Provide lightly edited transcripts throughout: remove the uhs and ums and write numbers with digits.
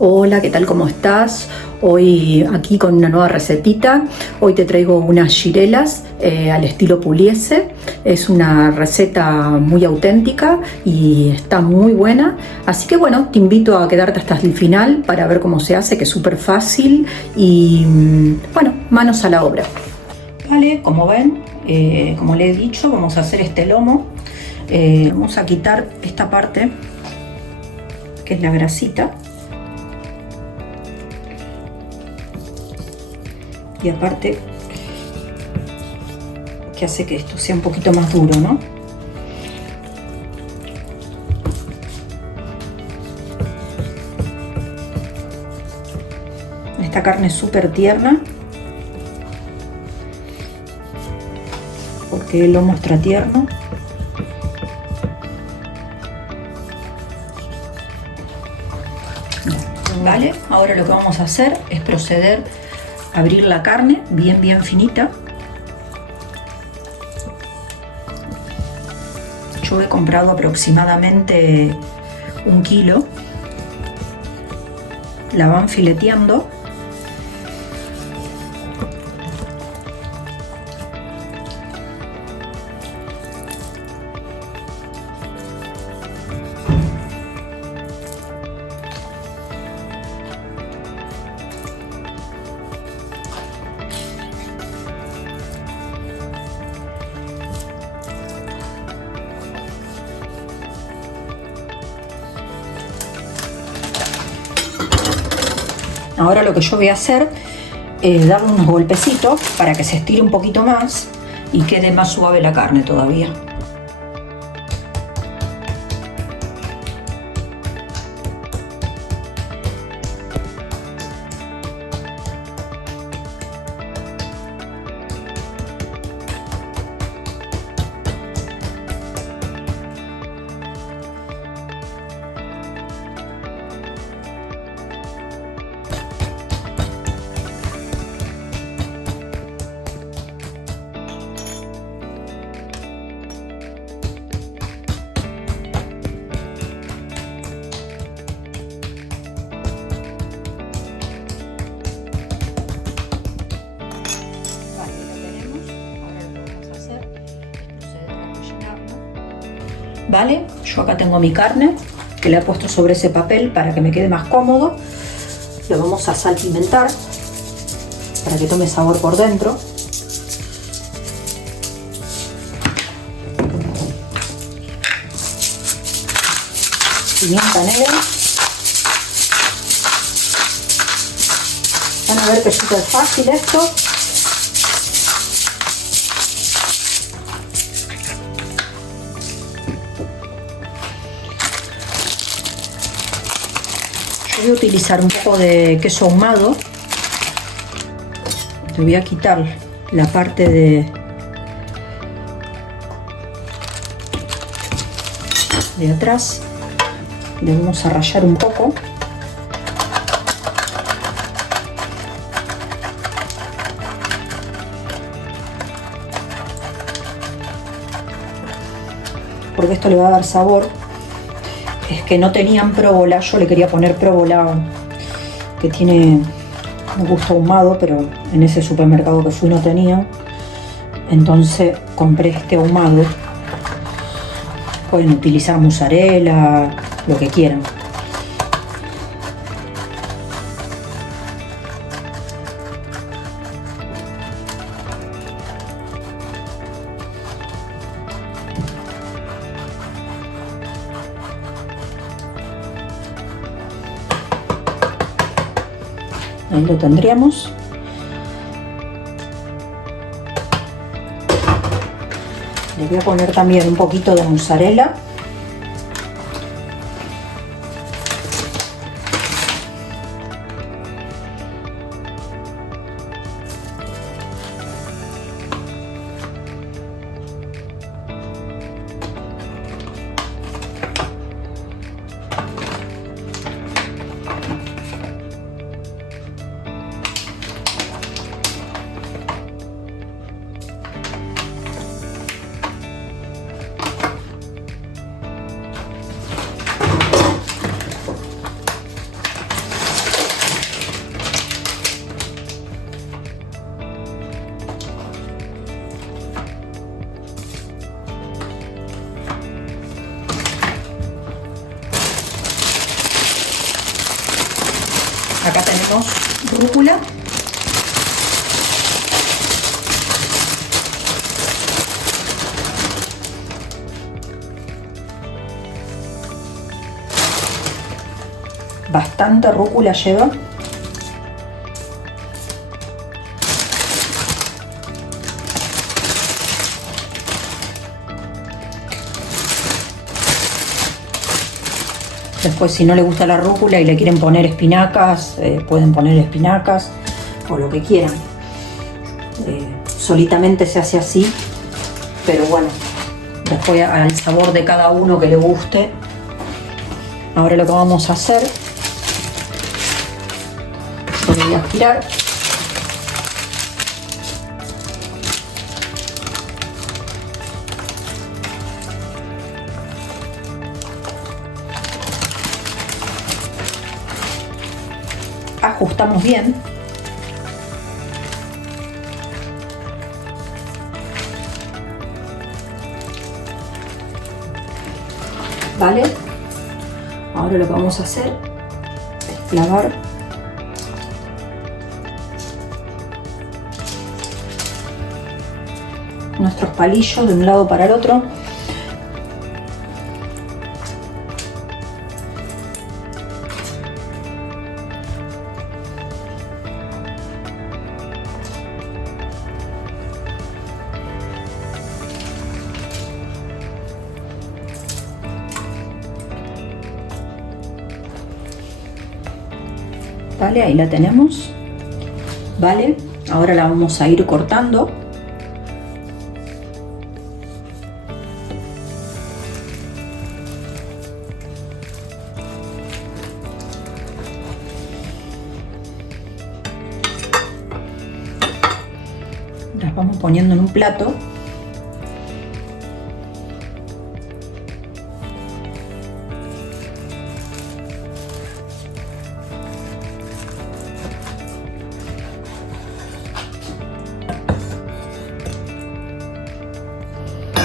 Hola, ¿qué tal? ¿Cómo estás? Hoy aquí con una nueva recetita. Hoy te traigo unas ciruelas al estilo Pugliese. Es una receta muy auténtica y está muy buena. Así que bueno, te invito a quedarte hasta el final para ver cómo se hace, que es súper fácil y bueno, manos a la obra. Vale, como ven, como les he dicho, vamos a hacer este lomo. Vamos a quitar esta parte que es la grasita. Y aparte que hace que esto sea un poquito más duro, ¿no? Esta carne es súper tierna porque el lomo está tierno. Vale, ahora lo que vamos a hacer es proceder a abrir la carne bien finita. Yo he comprado aproximadamente 1 kilo. La van fileteando. Ahora lo que yo voy a hacer es darle unos golpecitos para que se estire un poquito más y quede más suave la carne todavía. Vale, yo acá tengo mi carne que la he puesto sobre ese papel para que me quede más cómodo. Lo vamos a salpimentar para que tome sabor por dentro. Pimienta negra. Van a ver que es súper fácil esto. Voy a utilizar un poco de queso ahumado. Le voy a quitar la parte de atrás. Le vamos a rallar un poco. Porque esto le va a dar sabor. Es que no tenían próvola, yo le quería poner próvola que tiene un gusto ahumado, pero en ese supermercado que fui no tenía. Entonces compré este ahumado. Pueden utilizar mozzarella, lo que quieran. Ahí lo tendríamos. Le voy a poner también un poquito de mozzarella. Acá tenemos rúcula. Bastante rúcula lleva. Después, si no le gusta la rúcula y le quieren poner espinacas, pueden poner espinacas o lo que quieran. Solitamente se hace así, pero bueno, después al sabor de cada uno que le guste. Ahora lo que vamos a hacer, yo lo voy a girar. Ajustamos bien. Vale. Ahora lo que vamos a hacer es clavar nuestros palillos de un lado para el otro. Vale, ahí la tenemos. Vale, ahora la vamos a ir cortando. Las vamos poniendo en un plato.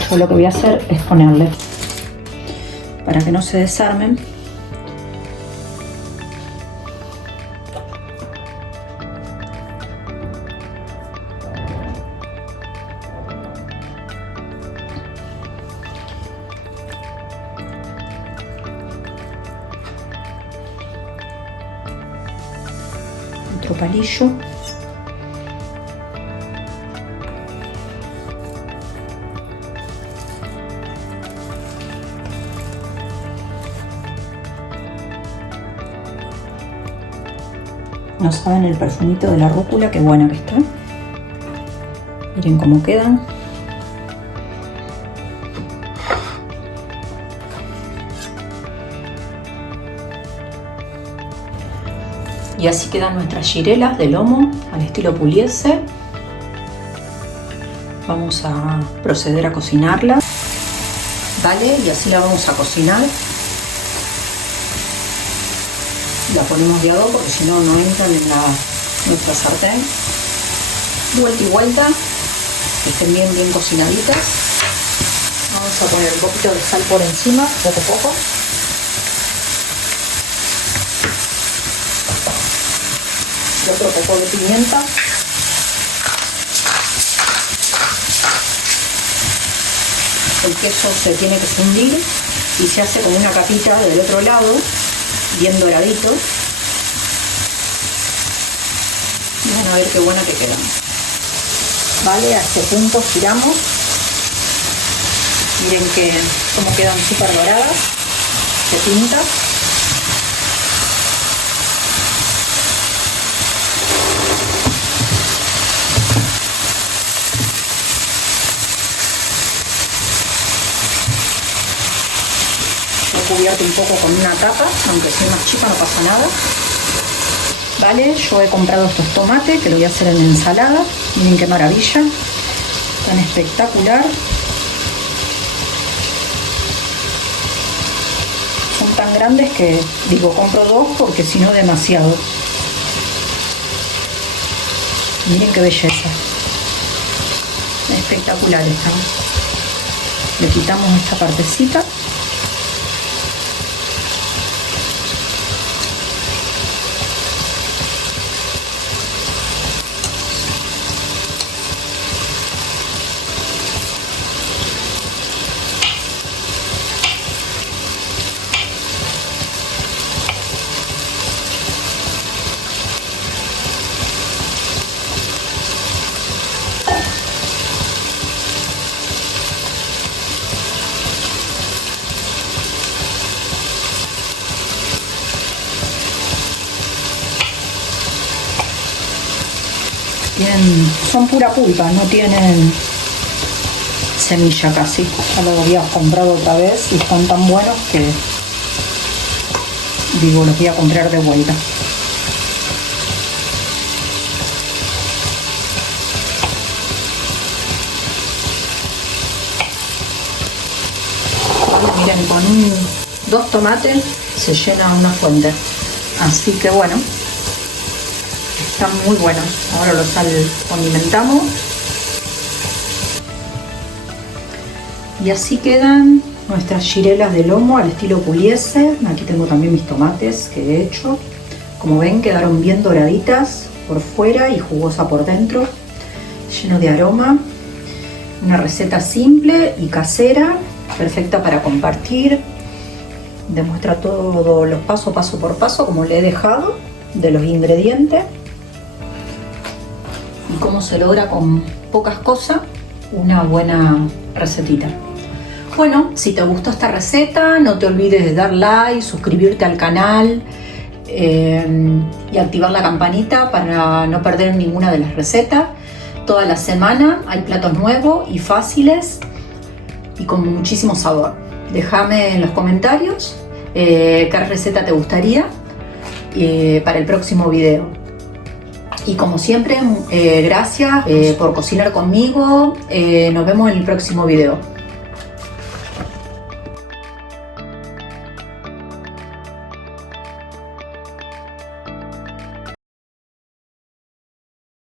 Yo lo que voy a hacer es ponerle, para que no se desarmen, otro palillo. No saben el perfumito de la rúcula, qué buena que está. Miren cómo quedan. Y así quedan nuestras girelas de lomo al estilo Pugliese. Vamos a proceder a cocinarlas. Vale, y así la vamos a cocinar. La ponemos de a dos porque si no, no entran en nuestra sartén. Vuelta y vuelta, que estén bien cocinaditas. Vamos a poner un poquito de sal por encima, poco a poco. Y otro poco de pimienta. El queso se tiene que fundir y se hace como una capita del otro lado, bien doradito. Y van a ver qué buena que quedan. Vale, a este punto giramos. Miren cómo quedan súper doradas, se pinta. Lo he cubierto un poco con una tapa, aunque sea más chica no pasa nada. Vale, yo he comprado estos tomates que lo voy a hacer en ensalada. Miren qué maravilla, tan espectacular. Son tan grandes que digo, compro dos porque si no demasiado. Miren qué belleza, espectacular están. Le quitamos esta partecita. son pura pulpa, no tienen semilla casi. Ya lo había comprado otra vez y están tan buenos que digo, los voy a comprar de vuelta. Miren, con dos tomates se llena una fuente. Así que bueno, están muy buenos. Ahora los condimentamos. Y así quedan nuestras girelas de lomo al estilo Pugliese. Aquí tengo también mis tomates que he hecho. Como ven, quedaron bien doraditas por fuera y jugosa por dentro, lleno de aroma. Una receta simple y casera, perfecta para compartir. Demuestra todos los paso por paso como le he dejado de los ingredientes y cómo se logra con pocas cosas una buena recetita. Bueno, si te gustó esta receta, no te olvides de dar like, suscribirte al canal y activar la campanita para no perder ninguna de las recetas. Toda la semana hay platos nuevos y fáciles y con muchísimo sabor. Déjame en los comentarios qué receta te gustaría para el próximo video. Y como siempre, gracias por cocinar conmigo. Nos vemos en el próximo video.